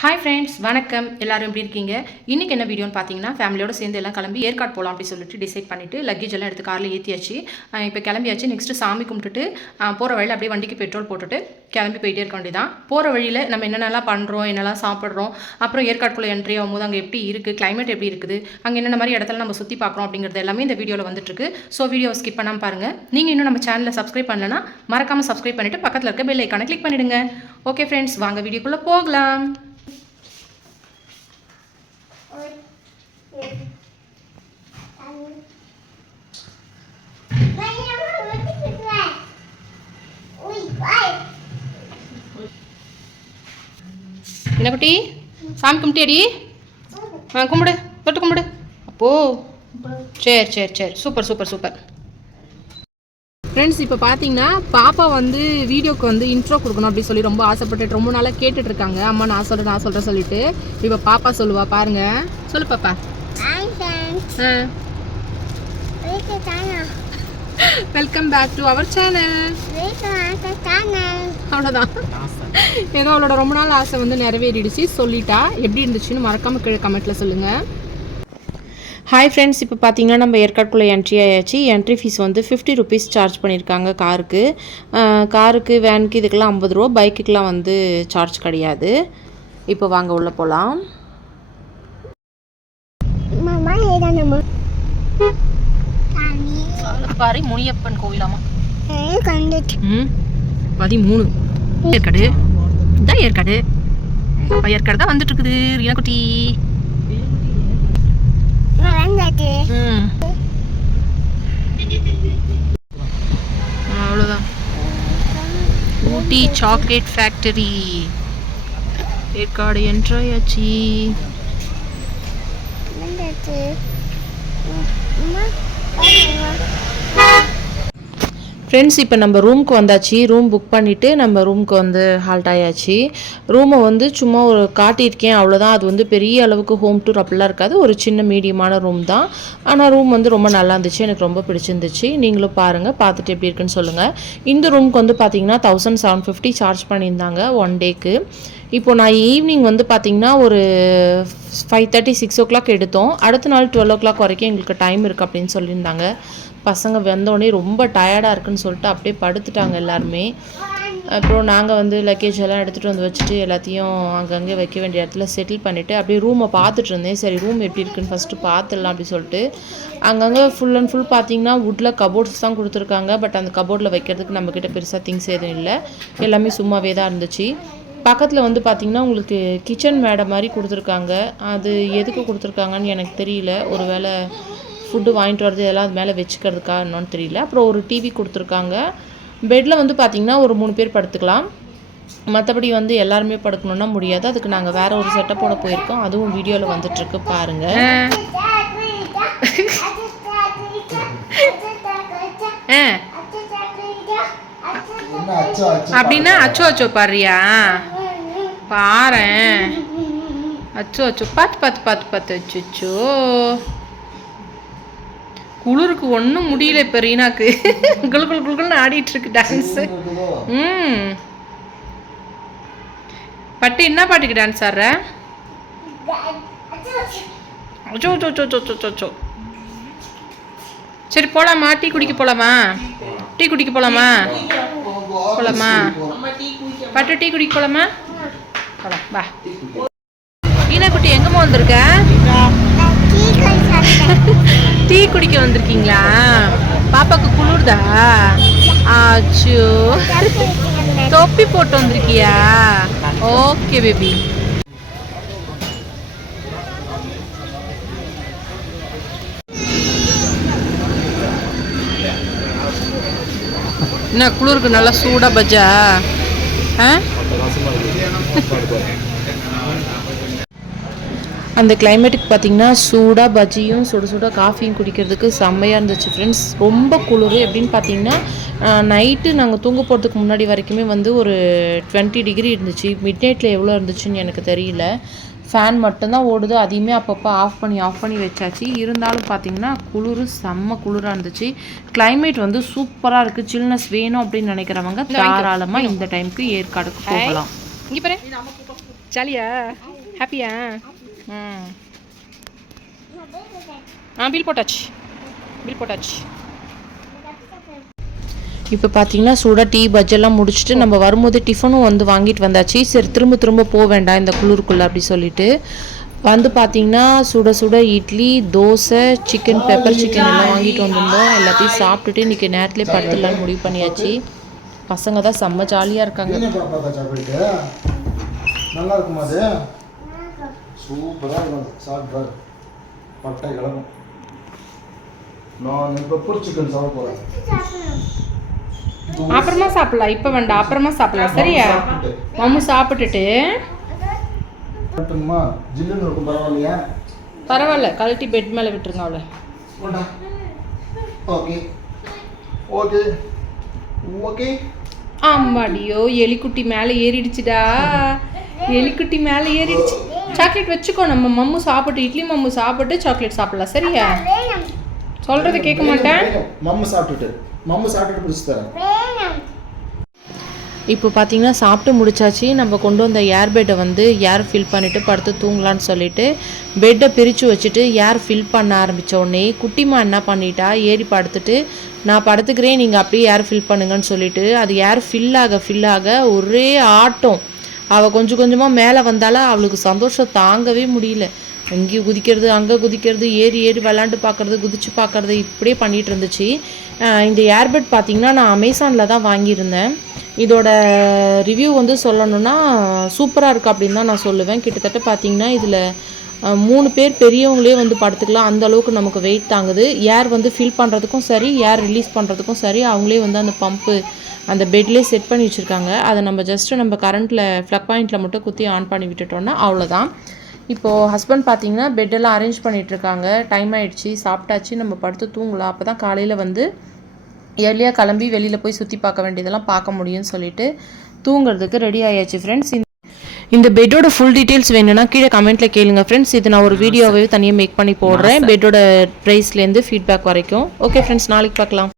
Hi friends, வணக்கம். எல்லோரும் எப்படி இருக்கீங்க? இன்றைக்கி என்ன வீடியோன்னு பார்த்தீங்கன்னா, ஃபேமிலியோடு சேர்ந்து எல்லாம் கிளம்பி ஏற்காடு போகலாம் அப்படின்னு சொல்லிட்டு டிசைட் பண்ணிவிட்டு லக்கேஜ் எல்லாம் எடுத்து காரில் ஏற்றியாச்சு. இப்போ கிளம்பியாச்சு. நெக்ஸ்ட்டு சாமி கும்பிட்டுட்டு போகிற வழியில் அப்படியே வண்டிக்கு பெட்ரோல் போட்டுட்டு கிளம்பி போயிட்டே இருக்க வேண்டியதான். போகிற வழியில் நம்ம என்னென்னலாம் பண்ணுறோம், என்னெல்லாம் சாப்பிட்றோம், அப்புறம் ஏற்காடுக்குள்ளே என்ட்ரி ஆகும்போது அங்கே எப்படி இருக்குது, கிளைமேட் எப்படி இருக்குது, அங்கே என்னென்ன மாதிரி இடத்துல நம்ம சுற்றி பார்க்குறோம் அப்படிங்கிறது எல்லாமே இந்த வீடியோவில் வந்துட்டுருக்கு. ஸோ வீடியோவை ஸ்கிப் பண்ணாமல் பாருங்கள். நீங்கள் இன்னும் நம்ம சேனலை சப்ஸ்கிரைப் பண்ணலன்னா மறக்காமல் சப்ஸ்கிரைப் பண்ணிவிட்டு பக்கத்தில் இருக்க பெல் ஐக்கானை கிளிக் பண்ணிவிடுங்க. ஓகே ஃப்ரெண்ட்ஸ், வாங்க வீடியோக்குள்ளே போகலாம். என்ன குட்டி, சாமி கும்பிட்டியடி? கும்பிடு, தொட்டு கும்பிடு. அப்போ சரி சரி சரி, சூப்பர் சூப்பர் சூப்பர். ஃப்ரெண்ட்ஸ், இப்போ பார்த்தீங்கன்னா பாப்பா வந்து வீடியோக்கு வந்து இன்ட்ரோ கொடுக்கணும் அப்படின்னு சொல்லி ரொம்ப ஆசைப்பட்டு ரொம்ப நாளாக கேட்டுட்டு இருக்காங்க. அம்மா நான் சொல்கிறேன் சொல்லிட்டு இப்போ பாப்பா சொல்லுவா பாருங்க. சொல்லு பாப்பா. Welcome back to our channel. அவ்வளோதான், ஏதோ அவளோட ரொம்ப நாள் ஆசை வந்து நிறைவேறிடுச்சு, சொல்லிட்டா. எப்படி இருந்துச்சுன்னு மறக்காமல் கீழே கமெண்ட்டில் சொல்லுங்கள். ஹாய் ஃப்ரெண்ட்ஸ், இப்போ பார்த்தீங்கன்னா நம்ம ஏற்காடுக்குள்ளே என்ட்ரி ஆயாச்சு. என்ட்ரி ஃபீஸ் வந்து 50 ருபீஸ் சார்ஜ் பண்ணியிருக்காங்க. காருக்கு வேனுக்கு இதுக்கெல்லாம் 50 ரூபா, பைக்குக்கெலாம் வந்து சார்ஜ் கிடையாது. இப்போ வாங்க உள்ளே போகலாம். பாரி முனியப்பன் கோவிலாமா? 13 ஏற்காடு தான். ஏற்காடு ஏற்காடு தான் வந்துட்டு இருக்குது. ரீனாக்குட்டி அவ்வளோதான். ஊட்டி சாக்லேட் ஃபேக்டரி ஏற்காடு என்ட்ராயாச்சு. ஃப்ரெண்ட்ஸ், இப்போ நம்ம ரூமுக்கு வந்தாச்சு. ரூம் புக் பண்ணிவிட்டு நம்ம ரூமுக்கு வந்து ஹால்ட் ஆயாச்சு. ரூமை வந்து சும்மா ஒரு காட்டியிருக்கேன், அவ்வளோதான். அது வந்து பெரிய அளவுக்கு ஹோம் டூர் அப்படிலாம் இருக்காது, ஒரு சின்ன மீடியமான ரூம் தான். ஆனால் ரூம் வந்து ரொம்ப நல்லா இருந்துச்சு, எனக்கு ரொம்ப பிடிச்சிருந்துச்சு. நீங்களும் பாருங்கள், பார்த்துட்டு எப்படி இருக்குன்னு சொல்லுங்கள். இந்த ரூமுக்கு வந்து பார்த்தீங்கன்னா 1750 சார்ஜ் பண்ணியிருந்தாங்க 1 டேக்கு. இப்போது நான் ஈவினிங் வந்து பார்த்திங்கன்னா ஒரு 5:30 6 o'clock எடுத்தோம். அடுத்த நாள் 12 o'clock வரைக்கும் எங்களுக்கு டைம் இருக்குது அப்படின்னு சொல்லியிருந்தாங்க. பசங்க வந்தோடனே ரொம்ப டயர்டாக இருக்குன்னு சொல்லிட்டு அப்படியே படுத்துட்டாங்க எல்லாருமே. அப்புறம் நாங்கள் வந்து லக்கேஜ் எல்லாம் எடுத்துகிட்டு வந்து வச்சுட்டு எல்லாத்தையும் அங்கங்கே வைக்க வேண்டிய இடத்துல செட்டில் பண்ணிவிட்டு அப்படியே ரூமை பார்த்துட்டு இருந்தேன். சரி, ரூம் எப்படி இருக்குன்னு ஃபஸ்ட்டு பார்த்துடலாம் அப்படி சொல்லிட்டு. அங்கங்கே ஃபுல் அண்ட் ஃபுல் பார்த்திங்கன்னா வுட்டில் கபோர்ட்ஸ் தான் கொடுத்துருக்காங்க. பட் அந்த கபோர்டில் வைக்கிறதுக்கு நம்மக்கிட்ட பெருசாக திங்ஸ் எதுவும் இல்லை, எல்லாமே சும்மாவே தான் இருந்துச்சு. பக்கத்தில் வந்து பார்த்திங்கன்னா உங்களுக்கு கிச்சன் மேடை மாதிரி கொடுத்துருக்காங்க. அது எதுக்கு கொடுத்துருக்காங்கன்னு எனக்கு தெரியல. ஒரு வேளை ஃபுட்டு வாங்கிட்டு வரது இதெல்லாம் அது மேலே வச்சுக்கிறதுக்கா என்னன்னு தெரியல. அப்புறம் ஒரு டிவி கொடுத்துருக்காங்க. பெட்டில் வந்து பார்த்திங்கன்னா ஒரு 3 பேர் படுத்துக்கலாம். மற்றபடி வந்து எல்லாருமே படுக்கணுன்னா முடியாது. அதுக்கு நாங்கள் வேறு ஒரு செட்டப்போட போயிருக்கோம். அதுவும் வீடியோவில் வந்துட்டுருக்கு பாருங்கள். அப்படின்னா அச்சோ அச்சோ பாரியா பாரு. அச்சோ அச்சோ பார்த்து அச்சோ. குளிருக்கு ஒன்றும் முடியல இப்போ ரீனாக்கு. குளுக்குன்னு ஆடிட்டு இருக்கு டான்ஸு. பட்டு என்ன பாட்டுக்கு டான்ஸ் ஆடுற? அச்சோ அச்சோ அச்சோ அச்சோ அச்சோ. சரி போகலாமா? டீ குடிக்க போகலாமா? பட்டு டீ குடிக்க போகலாமா? போகலாம் வா. ரீனா குட்டி எங்கம்மா வந்திருக்க? டீ குடிக்க வந்திருக்கீங்களா? பாப்பாக்கு குளிர்தா? ஆச்சோ, தொப்பி போட்டு வந்திருக்கியா? Okay baby. என்ன குளிருக்கு நல்லா சூடாக பஜ்ஜா? அந்த கிளைமேட்டுக்கு பார்த்திங்கன்னா சூடாக பஜ்ஜியும் சுட காஃபியும் குடிக்கிறதுக்கு செம்மையாக இருந்துச்சு ஃப்ரெண்ட்ஸ். ரொம்ப குளிர் எப்படின்னு பார்த்தீங்கன்னா நைட்டு நாங்கள் தூங்க போகிறதுக்கு முன்னாடி வரைக்குமே வந்து ஒரு 20 டிகிரி இருந்துச்சு. மிட் நைட்டில் எவ்வளோ இருந்துச்சுன்னு எனக்கு தெரியல. ஃபேன் மட்டும்தான் ஓடுது, அதையுமே அப்பப்போ ஆஃப் பண்ணி வச்சாச்சு. இருந்தாலும் பார்த்திங்கன்னா குளிர் செம்ம குளிராக இருந்துச்சு. கிளைமேட் வந்து சூப்பராக இருக்குது. சில்னஸ் வேணும் அப்படின்னு நினைக்கிறவங்க தாராளமாக இந்த டைமுக்கு ஏற்காடுக்கு போகலாம். இங்கே பாரு. ஜாலியா ஹாப்பியா பில் போட்டாச்சு இப்போ பார்த்தீங்கன்னா சூடாக டீ பஜ்ஜெல்லாம் முடிச்சுட்டு நம்ம வரும்போது டிஃபனும் வந்து வாங்கிட்டு வந்தாச்சு. சரி திரும்ப போக வேண்டாம் இந்த குளிருக்குள்ளே அப்படி சொல்லிட்டு வந்து பார்த்தீங்கன்னா சுட சுட idli, dosa, chicken, pepper chicken எல்லாம் வாங்கிட்டு வந்திருந்தோம். எல்லாத்தையும் சாப்பிட்டுட்டு இன்றைக்கி நேரத்துலேயே படுத்துடலான்னு முடிவு பண்ணியாச்சு. பசங்க தான் செம்ம ஜாலியாக இருக்காங்க. நல்லா இருக்குமா அது? சூப்பராக இருக்கும். சாப்பிட்ற பட்டை கிழங்கும். நான் பெப்பர் சிக்கன் சாப்பிட போகிறேன். அப்புறமா சாப்பிடலாம், இப்போ வேண்டாம், அப்புறமா சாப்பிடலாம். சரியா மம்மு சாப்பிட்டுட்டு ஜில்லுன்னு இருக்கும். பரவாயில்லையா? பரவாயில்ல, கழட்டி பெட் மேலே விட்டுருங்க அவளை. Okay okay okay. ஆமாடியோ எலிக்குட்டி மேலே ஏறிடுச்சுடா. எலிக்குட்டி மேலே ஏறிடுச்சு. சாக்லேட் வச்சுக்கோ. நம்ம மம்மு சாப்பிட்டு இட்லி மம்மு சாப்பிட்டு சாக்லேட் சாப்பிடலாம். சரியா? சொல்கிறத கேட்க மாட்டேன். மம்மு சாப்பிட்டுட்டு பிடிச்சி தரேன். இப்போ பார்த்தீங்கன்னா சாப்பிட்டு முடிச்சாச்சு. நம்ம கொண்டு வந்த ஏர் பெட்டை வந்து ஏர் ஃபில் பண்ணிவிட்டு படுத்து தூங்கலான்னு சொல்லிட்டு பெட்டை பிரித்து வச்சுட்டு ஏர் ஃபில் பண்ண ஆரம்பித்த உடனே குட்டிமா என்ன பண்ணிட்டா, ஏறி படுத்துட்டு நான் படுத்துக்கிறேன் நீங்கள் அப்படியே ஏர் ஃபில் பண்ணுங்கன்னு சொல்லிட்டு அது ஏர் ஃபில் ஆக ஒரே ஆட்டம். அவள் கொஞ்சம் கொஞ்சமாக மேலே வந்தாலும் அவளுக்கு சந்தோஷம் தாங்கவே முடியல. இங்கேயும் குதிக்கிறது, அங்கே குதிக்கிறது, ஏறி விளாண்டு பார்க்குறது, குதிச்சு பார்க்குறது, இப்படியே பண்ணிகிட்டு இருந்துச்சு. இந்த ஏர்பட் பார்த்திங்கன்னா நான் அமேசானில் தான் வாங்கியிருந்தேன். இதோட ரிவ்யூ வந்து சொல்லணுன்னா சூப்பராக இருக்குது அப்படின்னு தான் நான் சொல்லுவேன். கிட்டத்தட்ட பார்த்திங்கன்னா இதில் 3 பேர் பெரியவங்களே வந்து படுத்துக்கலாம். அந்த அளவுக்கு நமக்கு வெயிட் தாங்குது. ஏர் வந்து ஃபில் பண்ணுறதுக்கும் சரி, ஏர் ரிலீஸ் பண்ணுறதுக்கும் சரி, அவங்களே வந்து அந்த பம்பு அந்த பெட்லேயே செட் பண்ணி வச்சுருக்காங்க. அதை நம்ம ஜஸ்ட்டு நம்ம கரண்ட்டில் ப்ளக் பாயிண்ட்டில் மட்டும் குத்தி ஆன் பண்ணி விட்டுட்டோன்னா அவ்வளோதான். இப்போது ஹஸ்பண்ட் பார்த்திங்கன்னா பெட்டெல்லாம் அரேஞ்ச் பண்ணிகிட்ருக்காங்க. டைம் ஆகிடுச்சி, சாப்பிட்டாச்சு, நம்ம படுத்து தூங்கலாம். அப்போ தான் காலையில் வந்து ஏர்லியாக கிளம்பி வெளியில் போய் சுற்றி பார்க்க வேண்டியதெல்லாம் பார்க்க முடியும்னு சொல்லிட்டு தூங்குறதுக்கு ரெடி ஆயாச்சு ஃப்ரெண்ட்ஸ். இந்த பெட்டோட ஃபுல் டீட்டெயில்ஸ் வேணும்னா கீழே கமெண்ட்டில் கேளுங்க ஃப்ரெண்ட்ஸ். இது நான் ஒரு வீடியோவே தனியாக மேக் பண்ணி போடுறேன், பெட்டோட ப்ரைஸ்லேருந்து ஃபீட்பேக் வரைக்கும். ஓகே ஃப்ரெண்ட்ஸ், நாளைக்கு பார்க்கலாம்.